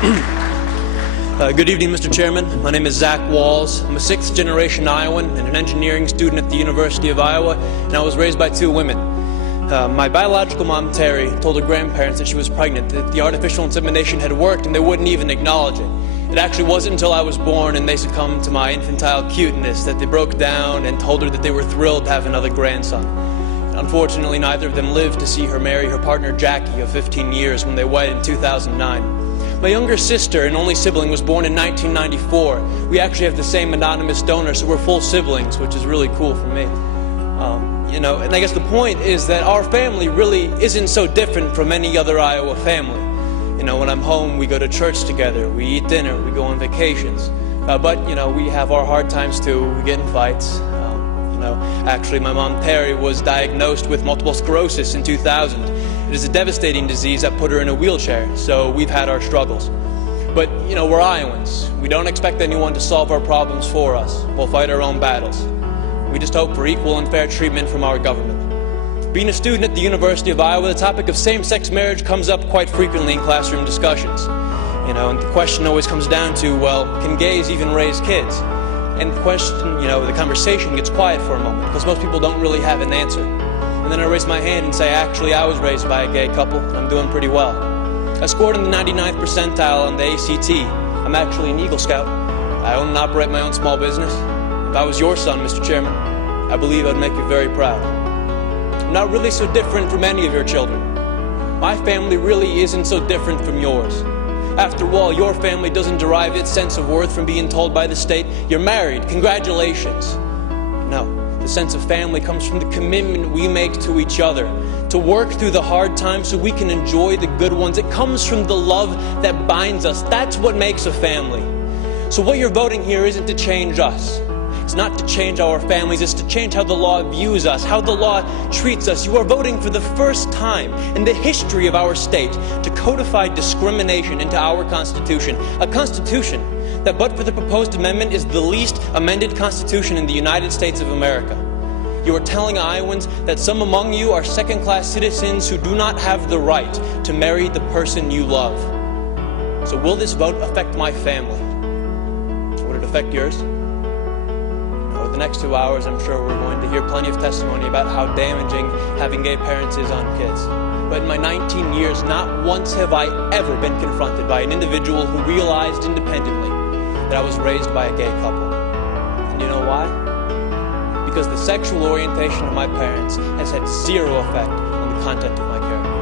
Good evening, Mr. Chairman. My name is Zach Wahls. I'm a sixth-generation Iowan and an engineering student at the University of Iowa, and I was raised by two women. My biological mom, Terry, told her grandparents that she was pregnant, that the artificial insemination had worked, and they wouldn't even acknowledge it. It actually wasn't until I was born and they succumbed to my infantile cuteness that they broke down and told her that they were thrilled to have another grandson. Unfortunately, neither of them lived to see her marry her partner Jackie of 15 years when they wed in 2009. My younger sister and only sibling was born in 1994. We actually have the same anonymous donor, so we're full siblings, which is really cool for me. And I guess the point is that our family really isn't so different from any other Iowa family. When I'm home, we go to church together, we eat dinner, we go on vacations. But we have our hard times too. We get in fights. Actually, my mom, Terry, was diagnosed with multiple sclerosis in 2000. It is a devastating disease that put her in a wheelchair, so we've had our struggles. But, we're Iowans. We don't expect anyone to solve our problems for us. We'll fight our own battles. We just hope for equal and fair treatment from our government. Being a student at the University of Iowa, the topic of same-sex marriage comes up quite frequently in classroom discussions. And the question always comes down to, well, can gays even raise kids? And the question, the conversation gets quiet for a moment because most people don't really have an answer. And then I raise my hand and say, actually, I was raised by a gay couple and I'm doing pretty well. I scored in the 99th percentile on the ACT. I'm actually an Eagle Scout. I own and operate my own small business. If I was your son, Mr. Chairman, I believe I'd make you very proud. I'm not really so different from any of your children. My family really isn't so different from yours. After all, your family doesn't derive its sense of worth from being told by the state, you're married, congratulations. No, the sense of family comes from the commitment we make to each other, to work through the hard times so we can enjoy the good ones. It comes from the love that binds us. That's what makes a family. So what you're voting here isn't to change us. It's not to change our families, it's to change how the law views us, how the law treats us. You are voting for the first time in the history of our state to codify discrimination into our Constitution. A Constitution that, but for the proposed amendment, is the least amended Constitution in the United States of America. You are telling Iowans that some among you are second-class citizens who do not have the right to marry the person you love. So will this vote affect my family? Would it affect yours? Over the next 2 hours, I'm sure we're going to hear plenty of testimony about how damaging having gay parents is on kids. But in my 19 years, not once have I ever been confronted by an individual who realized independently that I was raised by a gay couple. And you know why? Because the sexual orientation of my parents has had zero effect on the content of my character.